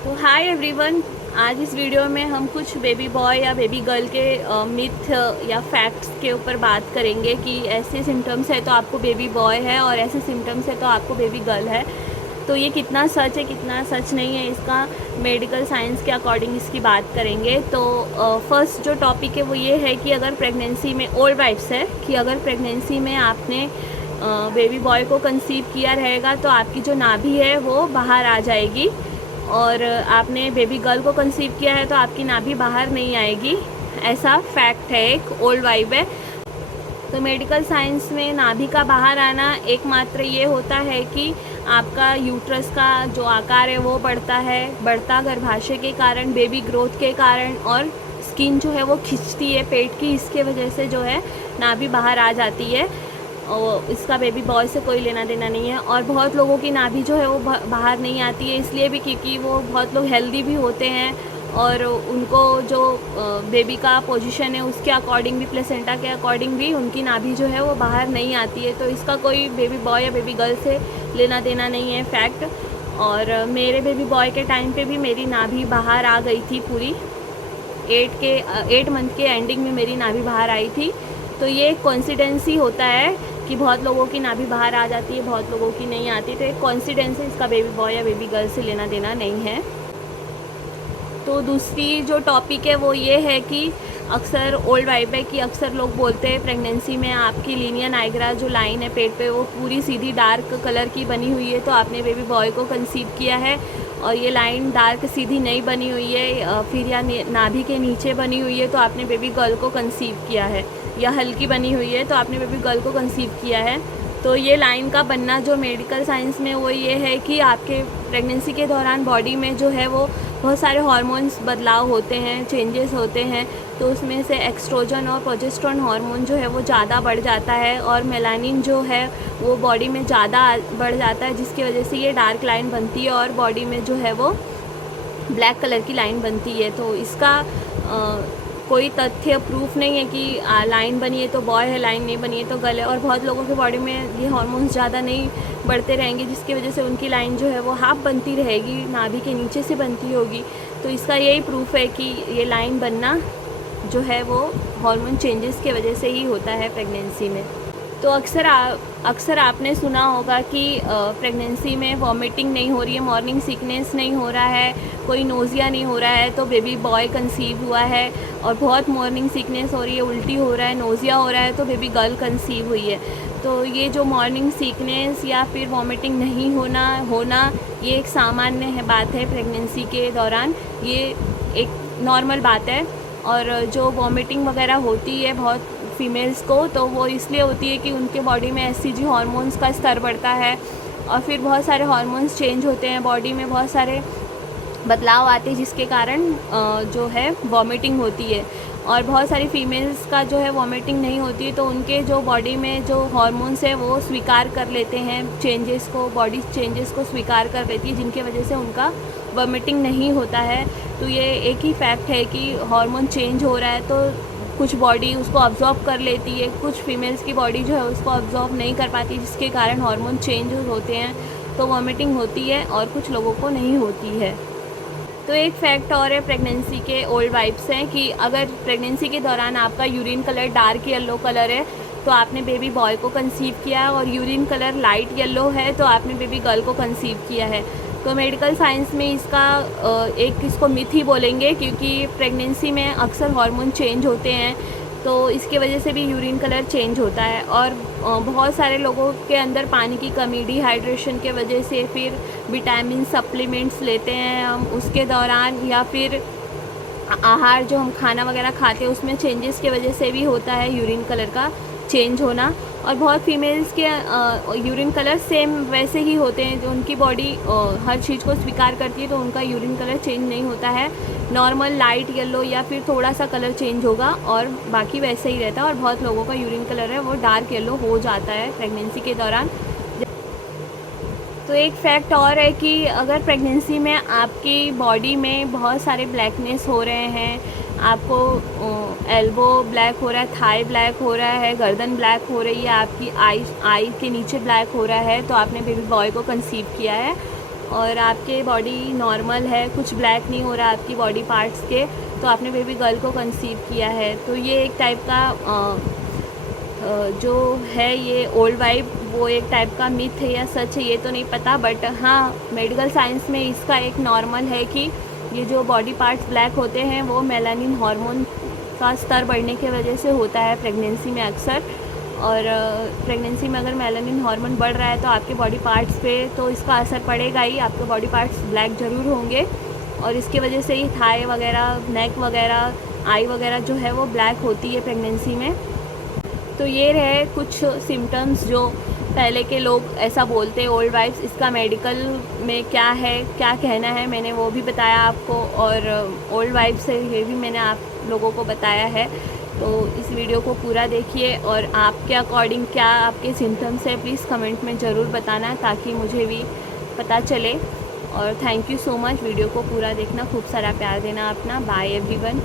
तो hi everyone, आज इस वीडियो में हम कुछ बेबी बॉय या बेबी गर्ल के मिथ या फैक्ट्स के ऊपर बात करेंगे कि ऐसे सिम्टम्स है तो आपको बेबी बॉय है और ऐसे सिम्टम्स है तो आपको बेबी गर्ल है। तो ये कितना सच है कितना सच नहीं है, इसका मेडिकल साइंस के अकॉर्डिंग इसकी बात करेंगे। तो फर्स्ट जो टॉपिक है वो ये है कि अगर प्रेगनेंसी में ओल्ड वाइफ्स है कि अगर प्रेगनेंसी में आपने बेबी बॉय को कंसीव किया रहेगा तो आपकी जो नाभि है वो बाहर आ जाएगी, और आपने बेबी गर्ल को कंसीव किया है तो आपकी नाभि बाहर नहीं आएगी। ऐसा फैक्ट है, एक ओल्ड वाइब है। तो मेडिकल साइंस में नाभि का बाहर आना एकमात्र ये होता है कि आपका यूट्रस का जो आकार है वो बढ़ता है, बढ़ता गर्भाशय के कारण, बेबी ग्रोथ के कारण, और स्किन जो है वो खिंचती है पेट की, इसके वजह से जो है नाभि बाहर आ जाती है। और इसका बेबी बॉय से कोई लेना देना नहीं है। और बहुत लोगों की नाभि जो है वो बाहर नहीं आती है, इसलिए भी क्योंकि वो बहुत लोग हेल्दी भी होते हैं और उनको जो बेबी का पोजीशन है उसके अकॉर्डिंग भी, प्लेसेंटा के अकॉर्डिंग भी उनकी नाभि जो है वो बाहर नहीं आती है। तो इसका कोई बेबी बॉय या बेबी गर्ल से लेना देना नहीं है, फैक्ट। और मेरे बेबी बॉय के टाइम पे भी मेरी नाभि बाहर आ गई थी पूरी। 8 मंथ के एंडिंग में मेरी नाभि बाहर आई थी। तो ये एक कॉन्सिडेंस ही होता है कि बहुत लोगों की नाभि बाहर आ जाती है, बहुत लोगों की नहीं आती। तो एक कॉन्सिडेंस है, इसका बेबी बॉय या बेबी गर्ल से लेना देना नहीं है। तो दूसरी जो टॉपिक है वो ये है कि अक्सर ओल्ड वाइब है कि अक्सर लोग बोलते हैं प्रेगनेंसी में आपकी लीनिया नाइग्रा जो लाइन है पेट पे वो पूरी सीधी डार्क कलर की बनी हुई है तो आपने बेबी बॉय को कंसीव किया है। और ये लाइन डार्क सीधी नहीं बनी हुई है, फिर या नाभि के नीचे बनी हुई है तो आपने बेबी गर्ल को कंसीव किया है, या हल्की बनी हुई है तो आपने बेबी गर्ल को कंसीव किया है। तो ये लाइन का बनना जो मेडिकल साइंस में वो ये है कि आपके प्रेगनेंसी के दौरान बॉडी में जो है वो बहुत सारे हार्मोन्स बदलाव होते हैं, चेंजेस होते हैं। तो उसमें से एक्स्ट्रोजन और प्रोजेस्टेरोन हार्मोन जो है वो ज़्यादा बढ़ जाता है और मेलानिन जो है वो बॉडी में ज़्यादा बढ़ जाता है, जिसकी वजह से ये डार्क लाइन बनती है और बॉडी में जो है वो ब्लैक कलर की लाइन बनती है। तो इसका कोई तथ्य प्रूफ नहीं है कि लाइन बनी है तो बॉय है, लाइन नहीं बनी है तो गर्ल है। और बहुत लोगों के बॉडी में ये हार्मोन्स ज़्यादा नहीं बढ़ते रहेंगे, जिसकी वजह से उनकी लाइन जो है वो हाफ बनती रहेगी, नाभि के नीचे से बनती होगी। तो इसका यही प्रूफ है कि ये लाइन बनना जो है वो हार्मोन चेंजेस की वजह से ही होता है प्रेगनेंसी में। तो अक्सर आपने सुना होगा कि प्रेगनेंसी में वॉमिटिंग नहीं हो रही है, मॉर्निंग सिकनेस नहीं हो रहा है, कोई नोज़िया नहीं हो रहा है तो बेबी बॉय कंसीव हुआ है। और बहुत मॉर्निंग सिकनेस हो रही है, उल्टी हो रहा है, नोज़िया हो रहा है तो बेबी गर्ल कंसीव हुई है। तो ये जो मॉर्निंग सिकनेस या फिर वॉमिटिंग नहीं होना ये एक सामान्य है बात है प्रेगनेंसी के दौरान, ये एक नॉर्मल बात है। और जो वॉमिटिंग वगैरह होती है बहुत फीमेल्स को, तो वो इसलिए होती है कि उनके बॉडी में एससीजी हार्मोन्स का स्तर बढ़ता है और फिर बहुत सारे हार्मोन्स चेंज होते हैं, बॉडी में बहुत सारे बदलाव आते हैं जिसके कारण जो है वॉमिटिंग होती है। और बहुत सारी फीमेल्स का जो है वॉमिटिंग नहीं होती है तो उनके जो बॉडी में जो हार्मोन्स है वो स्वीकार कर लेते हैं चेंजेस को, बॉडी चेंजेस को स्वीकार कर लेती है, जिनके वजह से उनका वॉमिटिंग नहीं होता है। तो ये एक ही फैक्ट है कि हार्मोन चेंज हो रहा है तो कुछ बॉडी उसको अब्जॉर्ब कर लेती है, कुछ फीमेल्स की बॉडी जो है उसको अब्जॉर्ब नहीं कर पाती, जिसके कारण हार्मोन चेंज होते हैं तो वॉमिटिंग होती है और कुछ लोगों को नहीं होती है। तो एक फैक्ट और है प्रेगनेंसी के ओल्ड वाइब्स हैं कि अगर प्रेगनेंसी के दौरान आपका urine colour dark yellow colour है तो आपने बेबी बॉय को कंसीव किया है, और यूरिन कलर लाइट येलो है तो आपने बेबी गर्ल को कंसीव किया है। तो मेडिकल साइंस में इसका एक इसको मिथ ही बोलेंगे, क्योंकि प्रेगनेंसी में अक्सर हार्मोन चेंज होते हैं तो इसके वजह से भी यूरिन कलर चेंज होता है। और बहुत सारे लोगों के अंदर पानी की कमी, डिहाइड्रेशन के वजह से, फिर विटामिन सप्लीमेंट्स लेते हैं हम उसके दौरान, या फिर आहार जो हम खाना वगैरह खाते हैं उसमें चेंजेस की वजह से भी होता है यूरिन कलर का चेंज होना। और बहुत फीमेल्स के यूरिन कलर सेम वैसे ही होते हैं, जो उनकी बॉडी हर चीज़ को स्वीकार करती है तो उनका यूरिन कलर चेंज नहीं होता है, नॉर्मल लाइट येलो या फिर थोड़ा सा कलर चेंज होगा और बाकी वैसे ही रहता है। और बहुत लोगों का यूरिन कलर है वो डार्क येलो हो जाता है प्रेगनेंसी के दौरान। तो एक फैक्ट और है कि अगर प्रेगनेंसी में आपकी बॉडी में बहुत सारे ब्लैकनेस हो रहे हैं, आपको एल्बो ब्लैक हो रहा है, थाई ब्लैक हो रहा है, गर्दन ब्लैक हो रही है, आपकी आई के नीचे ब्लैक हो रहा है तो आपने बेबी बॉय को कंसीव किया है। और आपके बॉडी नॉर्मल है, कुछ ब्लैक नहीं हो रहा आपकी बॉडी पार्ट्स के, तो आपने बेबी गर्ल को कंसीव किया है। तो ये एक टाइप का जो है ये ओल्ड वाइब, वो एक टाइप का मिथ है या सच है ये तो नहीं पता, बट हाँ मेडिकल साइंस में इसका एक नॉर्मल है कि ये जो बॉडी पार्ट्स ब्लैक होते हैं वो मेलानिन हार्मोन का स्तर बढ़ने की वजह से होता है प्रेगनेंसी में अक्सर। और प्रेगनेंसी में अगर मेलानिन हार्मोन बढ़ रहा है तो आपके बॉडी पार्ट्स पे तो इसका असर पड़ेगा ही, आपके बॉडी पार्ट्स ब्लैक ज़रूर होंगे। और इसकी वजह से ही थाई वगैरह, नेक वगैरह, आई वगैरह जो है वो ब्लैक होती है प्रेगनेंसी में। तो ये रहे कुछ सिम्टम्स जो पहले के लोग ऐसा बोलते हैं ओल्ड वाइफ्स। इसका मेडिकल में क्या है, क्या कहना है, मैंने वो भी बताया आपको, और ओल्ड वाइफ से ये भी मैंने आप लोगों को बताया है। तो इस वीडियो को पूरा देखिए और आपके अकॉर्डिंग क्या आपके सिम्टम्स है प्लीज़ कमेंट में ज़रूर बताना ताकि मुझे भी पता चले। और thank you so much, video को पूरा देखना, खूब सारा प्यार देना अपना। Bye everyone.